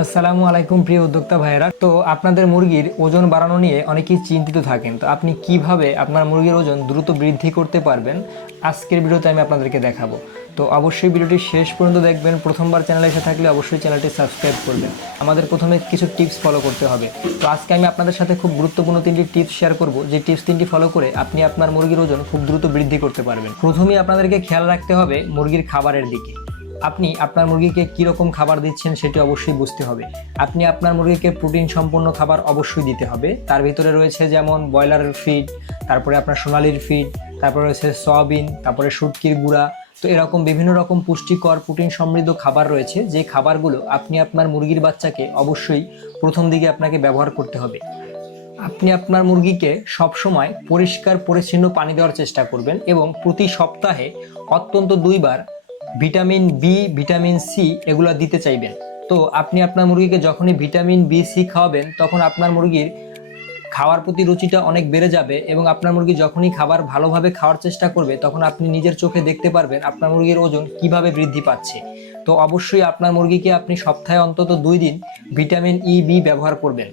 আসসালামু আলাইকুম প্রিয় উদ্যোক্তা ভাইয়েরা। তো আপনাদের মুরগির ওজন বাড়ানো নিয়ে অনেকেই চিন্তিত থাকেন। তো আপনি কিভাবে আপনার মুরগির ওজন দ্রুত বৃদ্ধি করতে পারবেন আজকের ভিডিওতে আমি আপনাদেরকে দেখাবো। তো অবশ্যই ভিডিওটি শেষ পর্যন্ত দেখবেন। প্রথমবার চ্যানেলে এসে থাকলে অবশ্যই চ্যানেলটি সাবস্ক্রাইব করবেন। আমাদের প্রথমে কিছু টিপস ফলো করতে হবে। তো আজকে আমি আপনাদের সাথে খুব গুরুত্বপূর্ণ তিনটি টিপস শেয়ার করব, যে টিপস তিনটি ফলো করে আপনি আপনার মুরগির ওজন খুব দ্রুত বৃদ্ধি করতে পারবেন। প্রথমেই আপনাদেরকে খেয়াল রাখতে হবে মুরগির খাবারের দিকে। আপনি আপনার মুরগিকে কীরকম খাবার দিচ্ছেন সেটি অবশ্যই বুঝতে হবে। আপনি আপনার মুরগিকে প্রোটিন সম্পন্ন খাবার অবশ্যই দিতে হবে। তার ভিতরে রয়েছে যেমন ব্রয়লারের ফিড, তারপরে আপনার সোনালির ফিড, তারপরে রয়েছে সয়াবিন, তারপরে শুটকির গুঁড়া। তো এরকম বিভিন্ন রকম পুষ্টিকর প্রোটিন সমৃদ্ধ খাবার রয়েছে, যে খাবারগুলো আপনি আপনার মুরগির বাচ্চাকে অবশ্যই প্রথম দিকে আপনাকে ব্যবহার করতে হবে। আপনি আপনার মুরগিকে সবসময় পরিষ্কার পরিচ্ছন্ন পানি দেওয়ার চেষ্টা করবেন এবং প্রতি সপ্তাহে অন্তত 2 বার ভিটামিন বি, ভিটামিন সি এগুলো দিতে চাইবেন। তো আপনি আপনার মুরগিকে যখনই ভিটামিন বি সি খাওয়াবেন, তখন আপনার মুরগির খাওয়ার প্রতি রুচিটা অনেক বেড়ে যাবে এবং আপনার মুরগি যখনই খাবার ভালোভাবে খাওয়ার চেষ্টা করবে, তখন আপনি নিজের চোখে দেখতে পারবেন আপনার মুরগির ওজন কিভাবে বৃদ্ধি পাচ্ছে। তো অবশ্যই আপনার মুরগিকে আপনি সপ্তাহে অন্তত 2 দিন ভিটামিন ই বি ব্যবহার করবেন।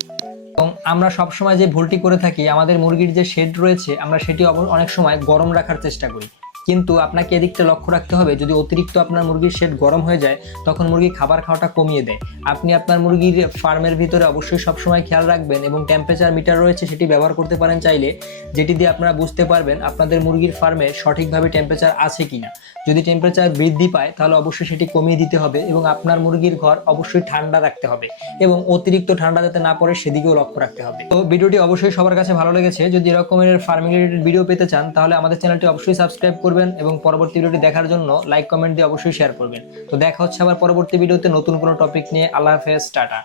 এবং আমরা সবসময় যে ভুলটি করে থাকি, আমাদের মুরগির যে শেড রয়েছে আমরা সেটি অনেক সময় গরম রাখার চেষ্টা করি। কিন্তু আপনাকে এদিকটা লক্ষ্য রাখতে হবে, যদি অতিরিক্ত আপনার মুরগির শেড গরম হয়ে যায় তখন মুরগি খাবার খাওয়াটা কমিয়ে দেয়। আপনি আপনার মুরগির ফার্মের ভিতরে অবশ্যই সবসময় খেয়াল রাখবেন এবং টেম্পারেচার মিটার রয়েছে সেটি ব্যবহার করতে পারেন চাইলে, যেটি দিয়ে আপনারা বুঝতে পারবেন আপনাদের মুরগির ফার্মে সঠিকভাবে টেম্পারেচার আছে কিনা। যদি টেম্পারেচার বৃদ্ধি পায় তাহলে অবশ্যই সেটি কমিয়ে দিতে হবে এবং আপনার মুরগির ঘর অবশ্যই ঠান্ডা রাখতে হবে এবং অতিরিক্ত ঠান্ডা যাতে না পড়ে সেদিকেও লক্ষ্য রাখতে হবে। তো ভিডিওটি অবশ্যই সবার কাছে ভালো লেগেছে। যদি এরকমের ফার্মিং রিলেটেড ভিডিও পেতে চান তাহলে আমাদের চ্যানেলটি অবশ্যই সাবস্ক্রাইব করবেন এবং পরবর্তী ভিডিওটি দেখার জন্য লাইক কমেন্ট দিয়ে অবশ্যই শেয়ার করবেন। তো দেখা হচ্ছে আবার পরবর্তী ভিডিওতে নতুন কোনো টপিক নিয়ে। আল্লাহ হাফেজ, টাটা।